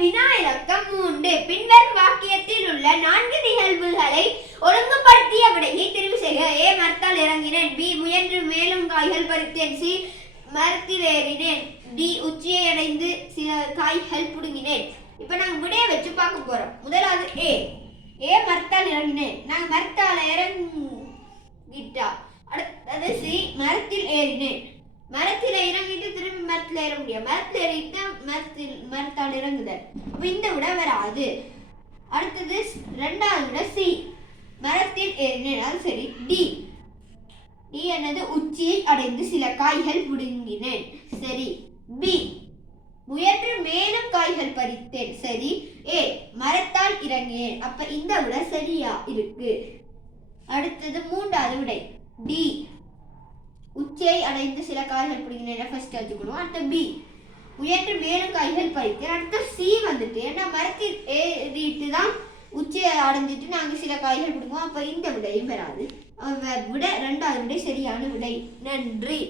வினா இலக்கம் 3. பின்வரும் வாக்கியத்தில் உள்ள 4 நிகழ்வுகளை ஒழுங்குபடுத்திய விடையை தெரிவு செய்க. A. மரத்தால் இறங்கினேன். B. முயன்று மேலும் காய்கள் பறித்தேன். C. மரத்தில் ஏறினேன். D. உச்சியை அடைந்து சில காய்கள் புடுங்கினேன். இப்ப நாங்க விடையை வச்சு பார்க்க போறோம். முதலாவது A மரத்தால் இறங்கினேன். நாங்க மரத்தால் இறங்கிட்டா. அடுத்தது C. மரத்தில் ஏறினேன். மரத்தில் இறங்கிட்டு திரும்பி மரத்தில் ஏற முடியும். மரத்தில் ஏறிட்டு மரத்தால் இறங்குதல். அப்ப இந்த விட வராது. அடுத்தது ரெண்டாவது விட C. மரத்தில் ஏறினேன். அது சரி. D என்னது உச்சியை அடைந்து சில காய்கள் புடுங்கினேன். சரி. B முயன்று மேலும் காய்கள் பறித்தேன். சரி. A மரத்தால் இறங்கினேன். அப்ப இந்த விட சரியா இருக்கு. அடுத்தது மூன்றாவது விடை D உச்சியை அடைந்து சில காய்கள் பிடிக்கிறேன். ஃபர்ஸ்ட் வச்சுக்கணும். அடுத்த B முயன்று மேலும் காய்கள் பறித்தேன். அடுத்த C வந்துட்டு ஏன்னா மரத்தில் ஏறிட்டு தான் உச்சியை அடைஞ்சிட்டு நாங்கள் சில காய்கள் பிடிக்குவோம். அப்போ இந்த விடையும் பெறாது. விட ரெண்டாவது விடை சரியான விடை. நன்றி.